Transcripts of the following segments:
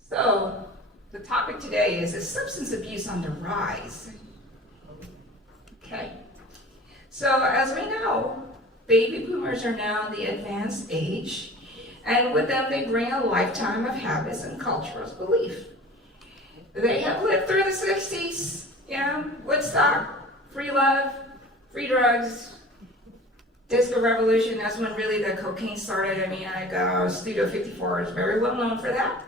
So, the topic today is substance abuse on the rise? Okay. So, as we know, baby boomers are now the advanced age, and with them they bring a lifetime of habits and cultural belief. They have lived through the 60s, Woodstock, free love, free drugs, disco revolution. That's when really the cocaine started. Studio 54 is very well known for that.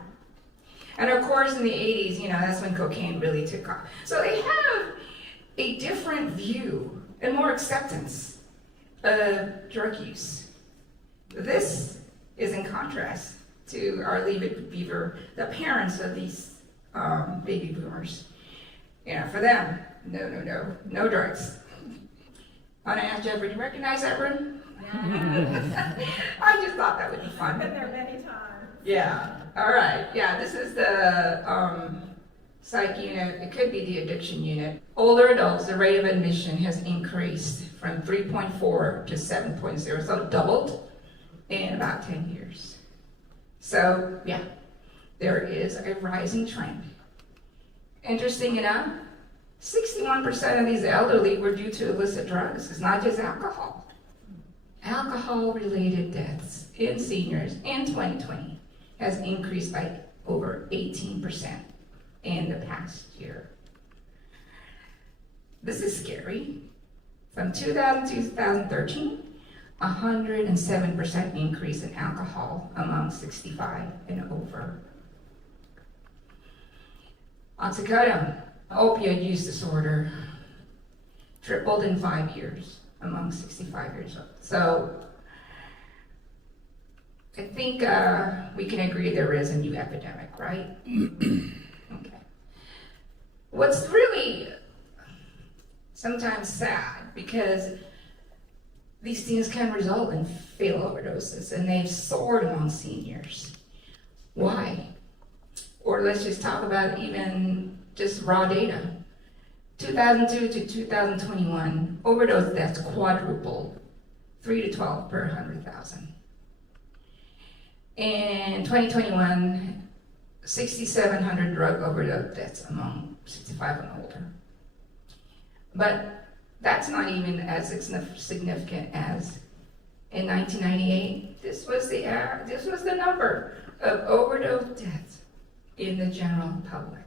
And of course, in the 80s, that's when cocaine really took off. So they have a different view and more acceptance of drug use. This is in contrast to our Leave It Beaver, the parents of these baby boomers. For them, no drugs. Want to ask Jeff, do you recognize that room? I just thought that would be fun. I've been there many times. Yeah. All right. Yeah, this is the psych unit. It could be the addiction unit. Older adults, the rate of admission has increased from 3.4 to 7.0, so doubled in about 10 years. So, yeah, there is a rising trend. Interesting enough, 61% of these elderly were due to illicit drugs. It's not just alcohol. Alcohol-related deaths in seniors in 2020 has increased by over 18% in the past year. This is scary. From 2000 to 2013, 107% increase in alcohol among 65 and over. Oxycodone, opioid use disorder, tripled in 5 years among 65 years old. So I think we can agree there is a new epidemic, right? Okay. What's really sometimes sad, because these things can result in fatal overdoses, and they've soared among seniors. Why? Or let's just talk about even just raw data. 2002 to 2021, overdose deaths quadrupled, 3 to 12 per 100,000. In 2021, 6,700 drug overdose deaths among 65 and older. But that's not even as significant as in 1998. This was the number of overdose deaths in the general public.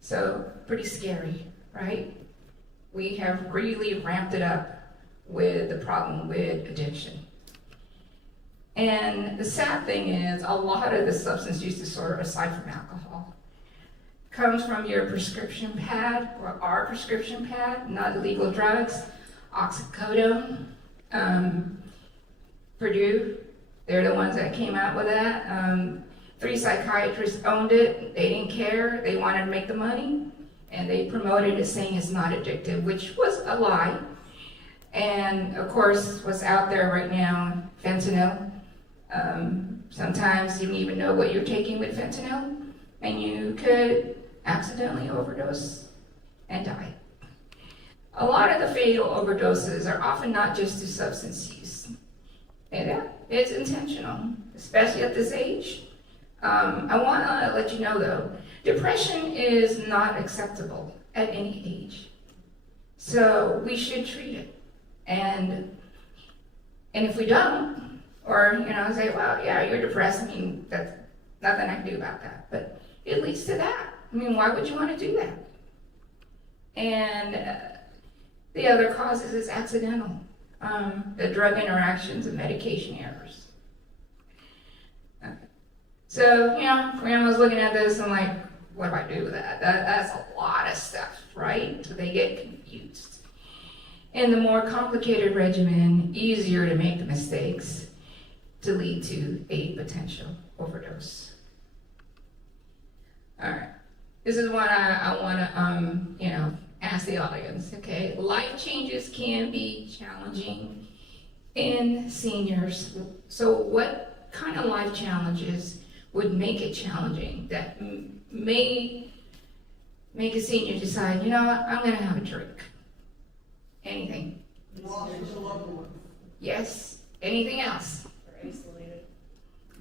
So pretty scary, right? We have really ramped it up with the problem with addiction. And the sad thing is, a lot of the substance use disorder, aside from alcohol, comes from your prescription pad, or our prescription pad, not illegal drugs. Oxycodone, Purdue, they're the ones that came out with that. 3 psychiatrists owned it. They didn't care. They wanted to make the money, and they promoted it saying it's not addictive, which was a lie. And of course, what's out there right now, fentanyl. Sometimes you don't even know what you're taking with fentanyl, and you could accidentally overdose and die. A lot of the fatal overdoses are often not just to substance use. And it's intentional, especially at this age. I want to let you know, though, depression is not acceptable at any age. So we should treat it. And if we don't, or say, well, yeah, you're depressed, that's nothing I can do about that. But it leads to that. Why would you want to do that? And the other causes is accidental. The drug interactions and medication errors. Okay. So, when I was looking at this, I'm like, what do I do with that? That's a lot of stuff, right? So they get confused. And the more complicated regimen, easier to make the mistakes to lead to a potential overdose. All right. This is what I want to, ask the audience, okay? Life changes can be challenging in seniors. So what kind of life challenges would make it challenging that may make a senior decide, I'm going to have a drink? Anything? Loss of a loved one. Yes, Anything else? They're isolated.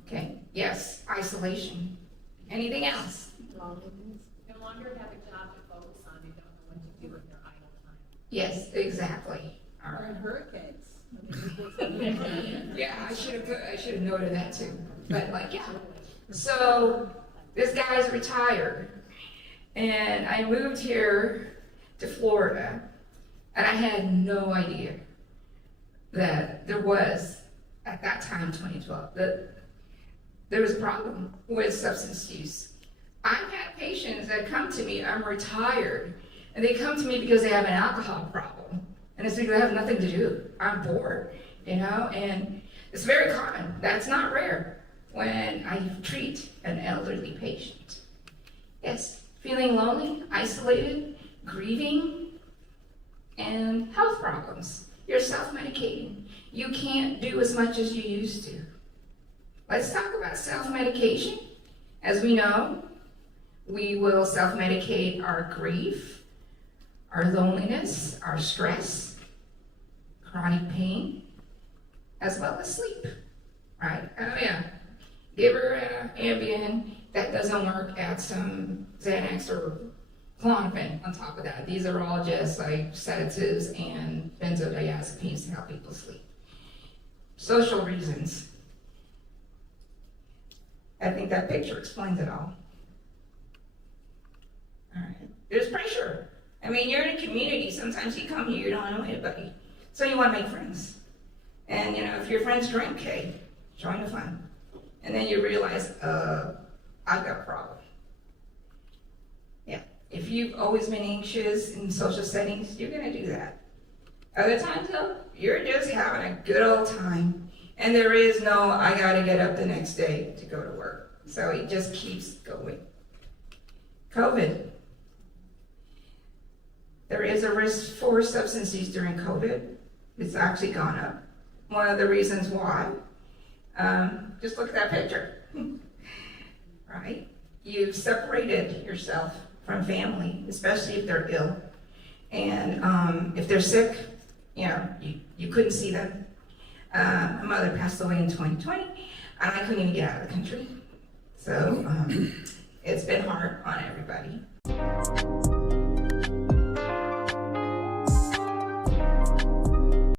Okay, yes, isolation. Anything else? Loneliness. No longer have a job to focus on. They don't know what to do with their idle time. Yes, exactly. All Or right. hurricanes. Yeah, I should have noted that too. But like, yeah. So this guy's retired, and I moved here to Florida, and I had no idea that there was, at that time, 2012, that there was a problem with substance use. I've had patients that come to me, I'm retired, and they come to me because they have an alcohol problem. And it's because I have nothing to do. I'm bored, and it's very common. That's not rare when I treat an elderly patient. Yes, feeling lonely, isolated, grieving, and health problems. You're self-medicating. You can't do as much as you used to. Let's talk about self-medication. As we know, we will self-medicate our grief, our loneliness, our stress, chronic pain, as well as sleep, right? Oh yeah, give her Ambien. That doesn't work, add some Xanax or Klonopin on top of that. These are all just like sedatives and benzodiazepines to help people sleep. Social reasons. I think that picture explains it all. All right. There's pressure. I mean, you're in a community. Sometimes you come here, you don't know anybody. So you want to make friends. And, if your friends drink, hey, join the fun. And then you realize, I've got a problem. Yeah. If you've always been anxious in social settings, you're going to do that. Other times, though, you're just having a good old time. And there is no, I got to get up the next day to go to work. So it just keeps going. COVID. There is a risk for substance use during COVID. It's actually gone up. One of the reasons why, just look at that picture, right? You've separated yourself from family, especially if they're ill. And if they're sick, you couldn't see them. My mother passed away in 2020, and I couldn't even get out of the country. So it's been hard on everybody.